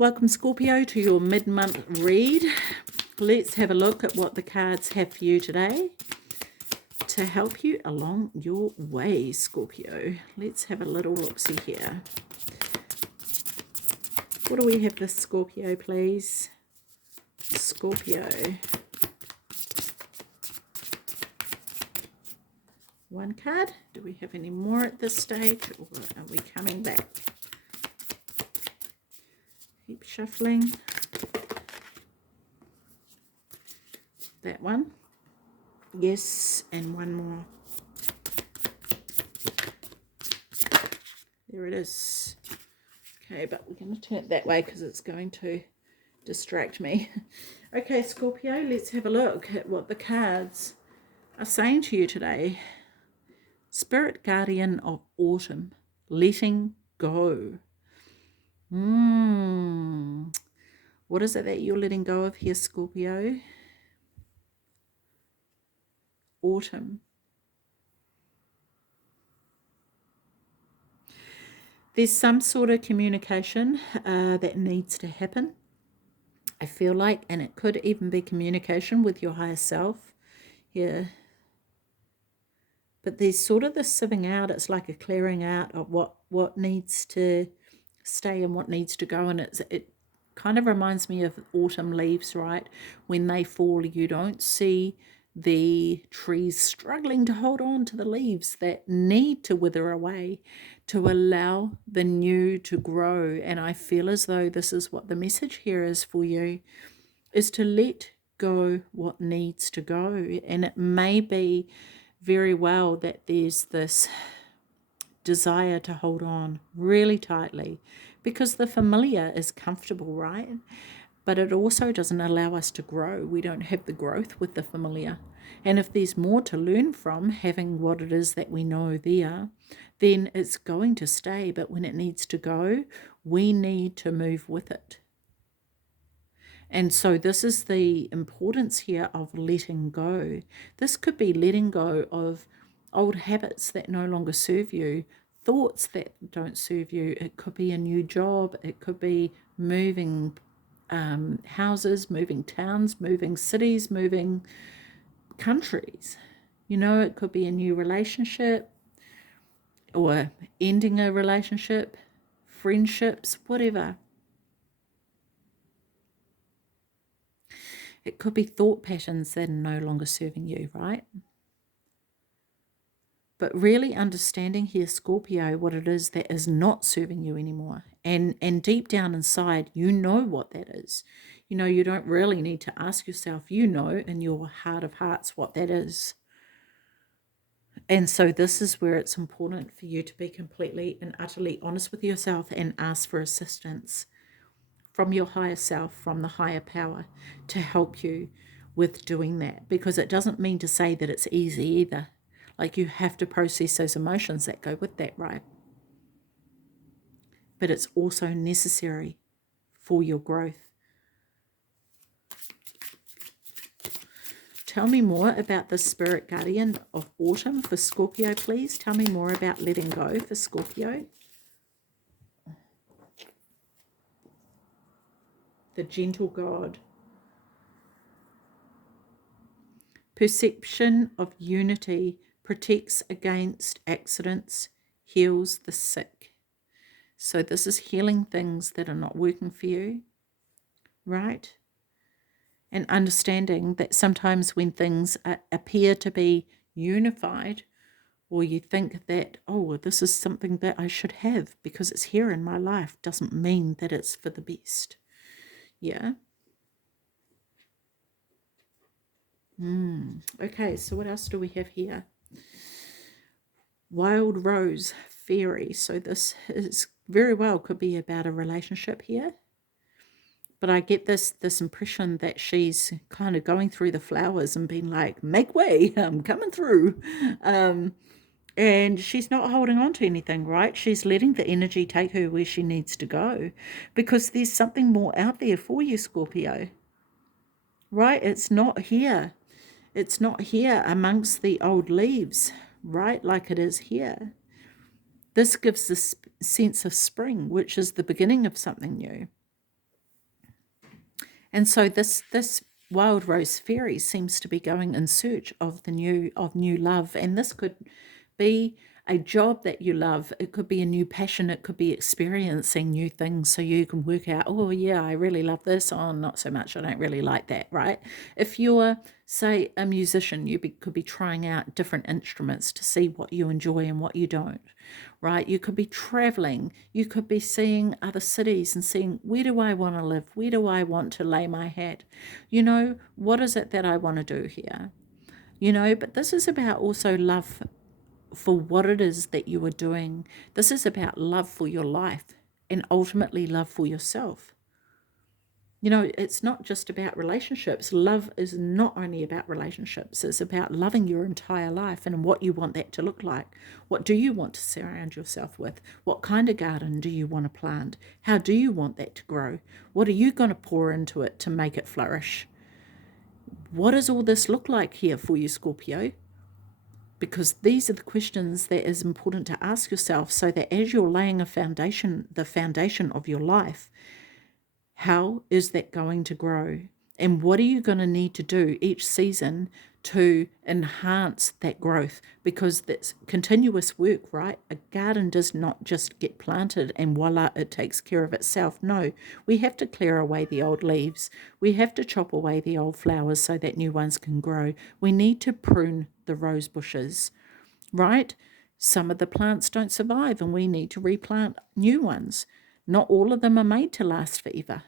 Welcome, Scorpio, to your mid-month read. Let's have a look at what the cards have for you today to help you along your way, Scorpio. Let's have a little look-see here. What do we have for Scorpio, please? Scorpio. One card. Do we have any more at this stage, or are we coming back? Keep shuffling. That one. Yes, and one more. There it is. Okay, but we're going to turn it that way because it's going to distract me. Okay, Scorpio, let's have a look at what the cards are saying to you today. Spirit Guardian of Autumn, letting go. What is it that you're letting go of here, Scorpio? Autumn. There's some sort of communication that needs to happen, I feel like, and it could even be communication with your higher self here. But there's sort of this sieving out. It's like a clearing out of what needs to stay and what needs to go. And it kind of reminds me of autumn leaves, right? When they fall, you don't see the trees struggling to hold on to the leaves that need to wither away to allow the new to grow. And I feel as though this is what the message here is for you, is to let go what needs to go. And it may be very well that there's this desire to hold on really tightly because the familiar is comfortable, right? But it also doesn't allow us to grow. We don't have the growth with the familiar. And if there's more to learn from having what it is that we know there, then it's going to stay. But when it needs to go, we need to move with it. And so this is the importance here of letting go. This could be letting go of old habits that no longer serve you, thoughts that don't serve you. It could be a new job. It could be moving houses, moving towns, moving cities, moving countries. You know, it could be a new relationship or ending a relationship, friendships, whatever. It could be thought patterns that are no longer serving you, right? But really understanding here, Scorpio, what it is that is not serving you anymore. And deep down inside, you know what that is. You know, you don't really need to ask yourself. You know in your heart of hearts what that is. And so this is where it's important for you to be completely and utterly honest with yourself and ask for assistance from your higher self, from the higher power, to help you with doing that. Because it doesn't mean to say that it's easy either. Like, you have to process those emotions that go with that, right? But it's also necessary for your growth. Tell me more about the Spirit Guardian of Autumn for Scorpio, please. Tell me more about letting go for Scorpio. The Gentle God. Perception of unity protects against accidents, heals the sick. So this is healing things that are not working for you, right? And understanding that sometimes when things appear to be unified, or you think that, oh, this is something that I should have because it's here in my life, doesn't mean that it's for the best. Yeah? Okay, so what else do we have here? Wild Rose Fairy. So this is very well could be about a relationship here. But I get this impression that she's kind of going through the flowers and being like, make way, I'm coming through. And she's not holding on to anything, right? She's letting the energy take her where she needs to go because there's something more out there for you, Scorpio. Right? It's not here. It's not here amongst the old leaves, right? Like it is here. This gives this sense of spring, which is the beginning of something new. And so this wild rose fairy seems to be going in search of new love, and this could be a job that you love. It could be a new passion. It could be experiencing new things so you can work out, oh yeah, I really love this. Oh, not so much. I don't really like that, right? If you're, say, a musician, could be trying out different instruments to see what you enjoy and what you don't, right? You could be traveling. You could be seeing other cities and seeing, where do I want to live? Where do I want to lay my hat? What is it that I want to do here? But this is about also love for what it is that you are doing. This is about love for your life and ultimately love for yourself. It's not just about relationships. Love is not only about relationships, it's about loving your entire life and what you want that to look like. What do you want to surround yourself with? What kind of garden do you want to plant? How do you want that to grow? What are you going to pour into it to make it flourish? What does all this look like here for you, Scorpio? Because these are the questions that is important to ask yourself, so that as you're laying the foundation of your life, how is that going to grow? And what are you going to need to do each season to enhance that growth? Because that's continuous work, right? A garden does not just get planted and voila, it takes care of itself. No, we have to clear away the old leaves. We have to chop away the old flowers so that new ones can grow. We need to prune the rose bushes, right? Some of the plants don't survive and we need to replant new ones. Not all of them are made to last forever.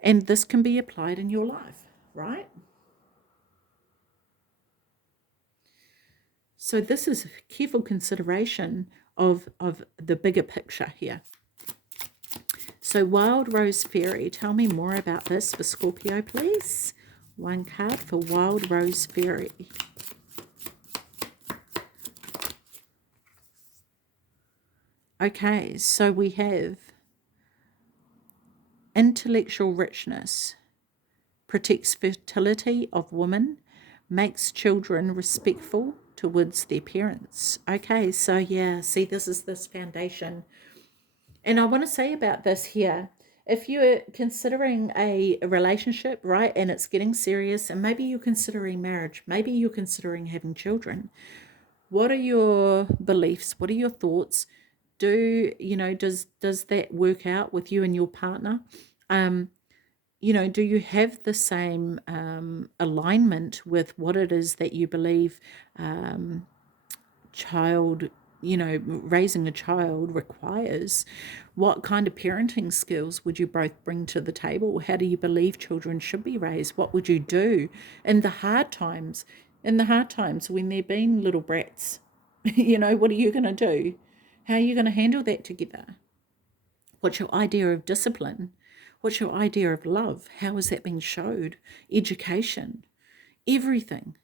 And this can be applied in your life, right? So this is careful consideration of the bigger picture here. So Wild Rose Fairy, tell me more about this for Scorpio, please. One card for Wild Rose Fairy. Okay, so we have intellectual richness, protects fertility of women, makes children respectful towards their parents. Okay, so yeah, see, this is this foundation. And I want to say about this here, if you're considering a relationship, right, and it's getting serious, and maybe you're considering marriage, maybe you're considering having children, what are your beliefs? What are your thoughts? Does that work out with you and your partner? Do you have the same alignment with what it is that you believe child, raising a child requires? What kind of parenting skills would you both bring to the table? How do you believe children should be raised? What would you do in the hard times? In the hard times when they're being little brats, what are you going to do? How are you going to handle that together? What's your idea of discipline? What's your idea of love? How is that being showed? Education, everything,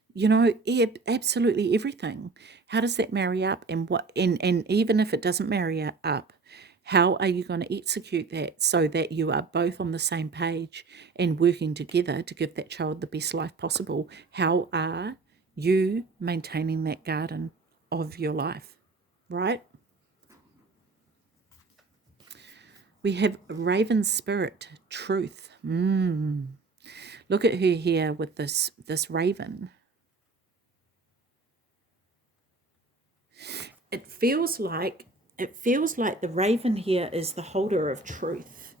absolutely everything. How does that marry up? And even if it doesn't marry up, how are you going to execute that so that you are both on the same page and working together to give that child the best life possible? How are you maintaining that garden of your life, right? We have Raven Spirit, Truth. Look at her here with this raven. It feels like the raven here is the holder of truth.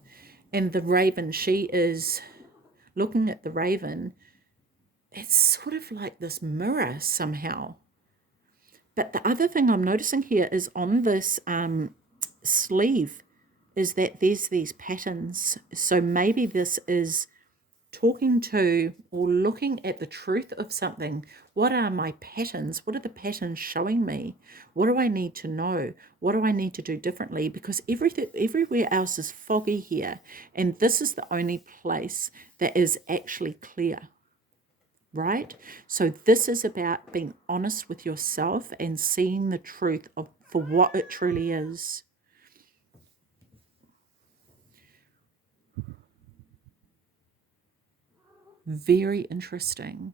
And the raven, she is looking at the raven. It's sort of like this mirror somehow. But the other thing I'm noticing here is on this sleeve is that there's these patterns. So maybe this is talking to or looking at the truth of something. What are my patterns? What are the patterns showing me? What do I need to know? What do I need to do differently? Because everywhere else is foggy here, and this is the only place that is actually clear, right? So this is about being honest with yourself and seeing the truth for what it truly is. Very interesting.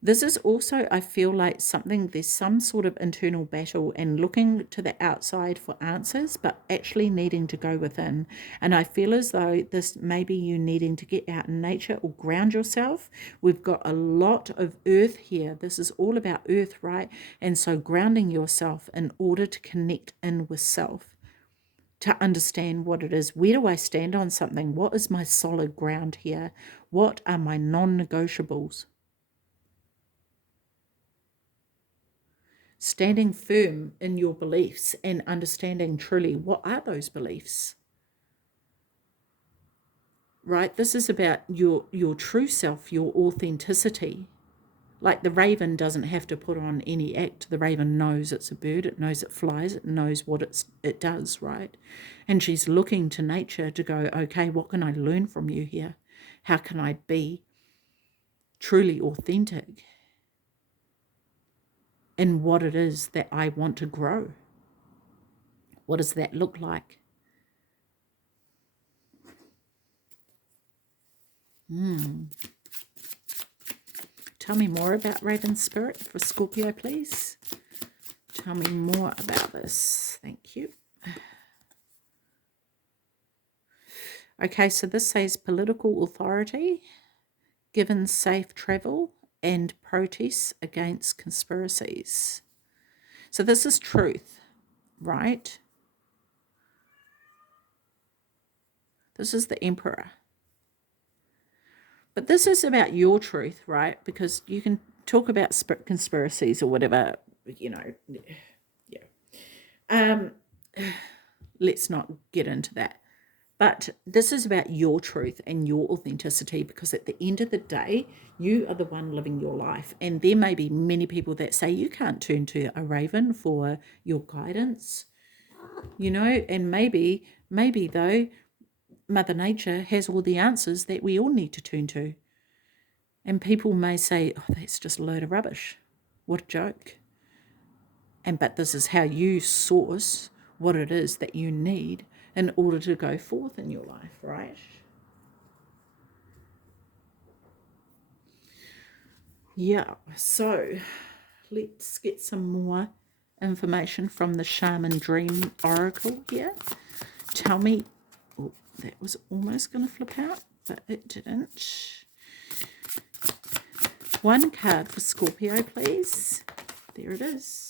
This is also, I feel like there's some sort of internal battle and looking to the outside for answers, but actually needing to go within. And I feel as though this maybe you needing to get out in nature or ground yourself. We've got a lot of earth here. This is all about earth, right? And so grounding yourself in order to connect in with self, to understand what it is. Where do I stand on something? What is my solid ground here? What are my non-negotiables? Standing firm in your beliefs and understanding truly what are those beliefs, right? This is about your true self, your authenticity. Like the raven doesn't have to put on any act. The raven knows it's a bird, it knows it flies, it knows what it does, right? And she's looking to nature to go, okay, what can I learn from you here? How can I be truly authentic in what it is that I want to grow? What does that look like? Tell me more about Raven Spirit for Scorpio, please. Tell me more about this. Thank you. Okay, so this says political authority, given safe travel, and protests against conspiracies. So this is truth, right? This is the Emperor. But this is about your truth, right? Because you can talk about conspiracies or whatever, you know. Yeah. Let's not get into that. But this is about your truth and your authenticity, because at the end of the day, you are the one living your life. And there may be many people that say you can't turn to a raven for your guidance, you know, and maybe though, Mother Nature has all the answers that we all need to turn to. And people may say, oh, that's just a load of rubbish. What a joke. But this is how you source what it is that you need in order to go forth in your life, right? Yeah, so let's get some more information from the Shaman Dream Oracle here. Tell me, oh, that was almost going to flip out, but it didn't. One card for Scorpio, please. There it is.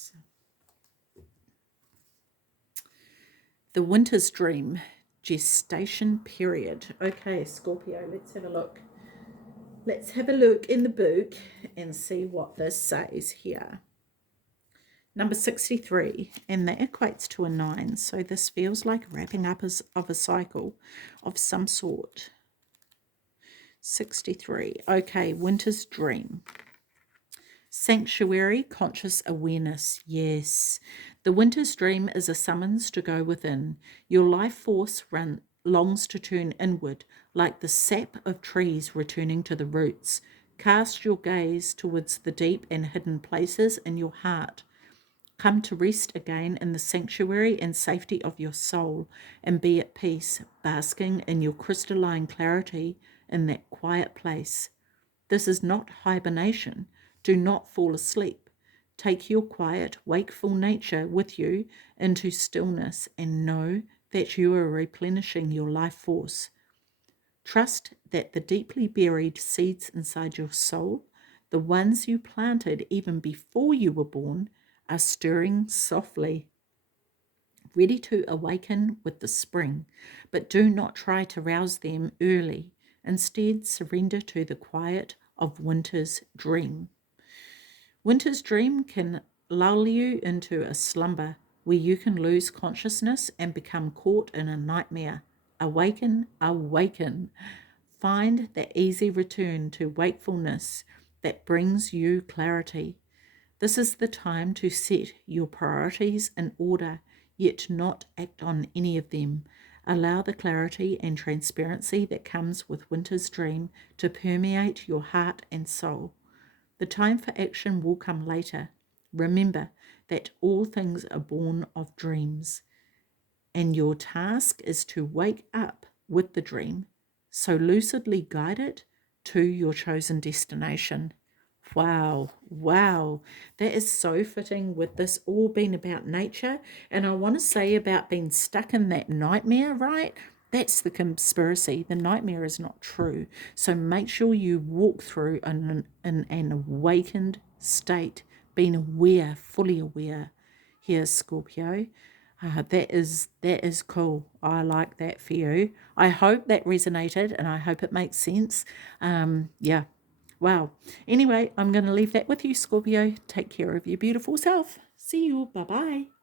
The Winter's Dream, gestation period. Okay, Scorpio, let's have a look. Let's have a look in the book and see what this says here. Number 63, and that equates to a 9. So this feels like wrapping up of a cycle of some sort. 63. Okay, Winter's Dream. Sanctuary, conscious awareness. Yes. The Winter's Dream is a summons to go within. Your life force longs to turn inward, like the sap of trees returning to the roots. Cast your gaze towards the deep and hidden places in your heart. Come to rest again in the sanctuary and safety of your soul, and be at peace, basking in your crystalline clarity in that quiet place. This is not hibernation. Do not fall asleep. Take your quiet, wakeful nature with you into stillness and know that you are replenishing your life force. Trust that the deeply buried seeds inside your soul, the ones you planted even before you were born, are stirring softly, ready to awaken with the spring. But do not try to rouse them early. Instead, surrender to the quiet of Winter's Dream. Winter's Dream can lull you into a slumber where you can lose consciousness and become caught in a nightmare. Awaken, awaken. Find that easy return to wakefulness that brings you clarity. This is the time to set your priorities in order, yet not act on any of them. Allow the clarity and transparency that comes with Winter's Dream to permeate your heart and soul. The time for action will come later. Remember that all things are born of dreams, and your task is to wake up with the dream, so lucidly guide it to your chosen destination. Wow, wow. That is so fitting with this all being about nature. And I want to say about being stuck in that nightmare, right? That's the conspiracy. The nightmare is not true. So make sure you walk through an awakened state, being aware, fully aware. Here, Scorpio. That is cool. I like that for you. I hope that resonated and I hope it makes sense. Yeah. Wow. Anyway, I'm going to leave that with you, Scorpio. Take care of your beautiful self. See you. Bye bye.